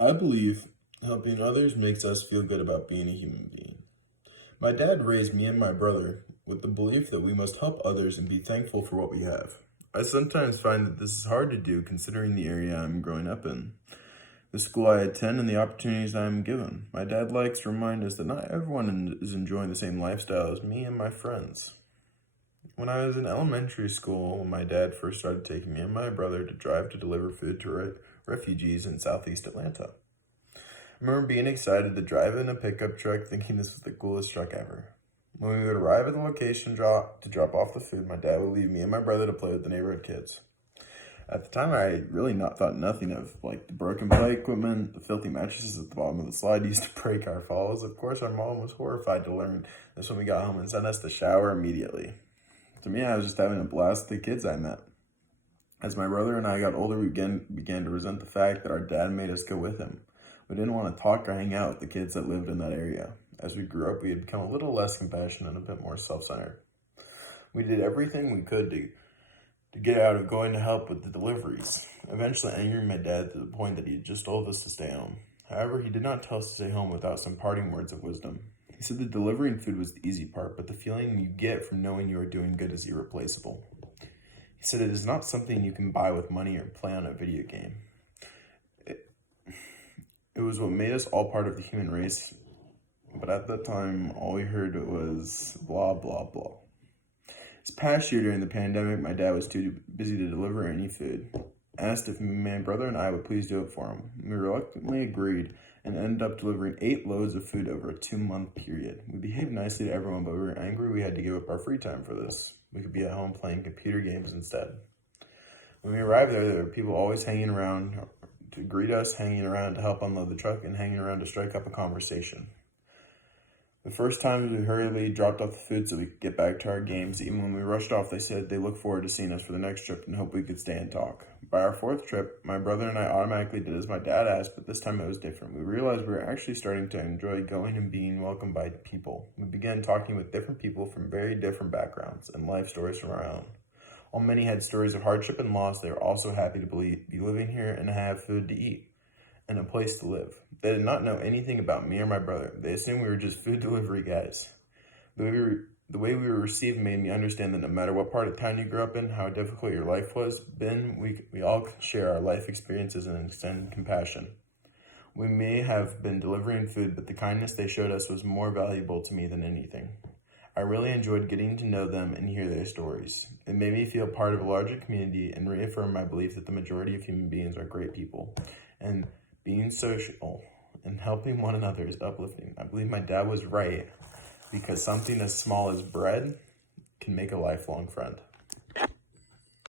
I believe helping others makes us feel good about being a human being. My dad raised me and my brother with the belief that we must help others and be thankful for what we have. I sometimes find that this is hard to do considering the area I'm growing up in, the school I attend, and the opportunities I'm given. My dad likes to remind us that not everyone is enjoying the same lifestyle as me and my friends. When I was in elementary school, my dad first started taking me and my brother to drive to deliver food to refugees in southeast Atlanta. I remember being excited to drive in a pickup truck thinking this was the coolest truck ever. When we would arrive at the location to drop off the food, my dad would leave me and my brother to play with the neighborhood kids. At the time, I really not thought nothing of like the broken play equipment, the filthy mattresses at the bottom of the slide used to break our falls. Of course, our mom was horrified to learn this when we got home and sent us to shower immediately. To me, I was just having a blast with the kids I met. As my brother and I got older, we began to resent the fact that our dad made us go with him. We didn't want to talk or hang out with the kids that lived in that area. As we grew up, we had become a little less compassionate and a bit more self-centered. We did everything we could to get out of going to help with the deliveries, eventually angering my dad to the point that he had just told us to stay home. However, he did not tell us to stay home without some parting words of wisdom. He said the delivering food was the easy part, but the feeling you get from knowing you are doing good is irreplaceable. He said it is not something you can buy with money or play on a video game. It was what made us all part of the human race, but at that time, all we heard was blah, blah, blah. This past year during the pandemic, my dad was too busy to deliver any food. Asked if my brother and I would please do it for him. We reluctantly agreed and ended up delivering 8 loads of food over a 2-month period. We behaved nicely to everyone, but we were angry we had to give up our free time for this. We could be at home playing computer games instead. When we arrived there were people always hanging around to greet us, hanging around to help unload the truck, and hanging around to strike up a conversation. The first time we hurriedly dropped off the food so we could get back to our games. Even when we rushed off, they said they looked forward to seeing us for the next trip and hope we could stay and talk. By our 4th trip, my brother and I automatically did as my dad asked, but this time it was different. We realized we were actually starting to enjoy going and being welcomed by people. We began talking with different people from very different backgrounds and life stories from our own. While many had stories of hardship and loss, they were also happy to be living here and have food to eat and a place to live. They did not know anything about me or my brother. They assumed we were just food delivery guys. The way we were received made me understand that no matter what part of town you grew up in, how difficult your life we all share our life experiences and extend compassion. We may have been delivering food, but the kindness they showed us was more valuable to me than anything. I really enjoyed getting to know them and hear their stories. It made me feel part of a larger community and reaffirm my belief that the majority of human beings are great people. And being social and helping one another is uplifting. I believe my dad was right because something as small as bread can make a lifelong friend.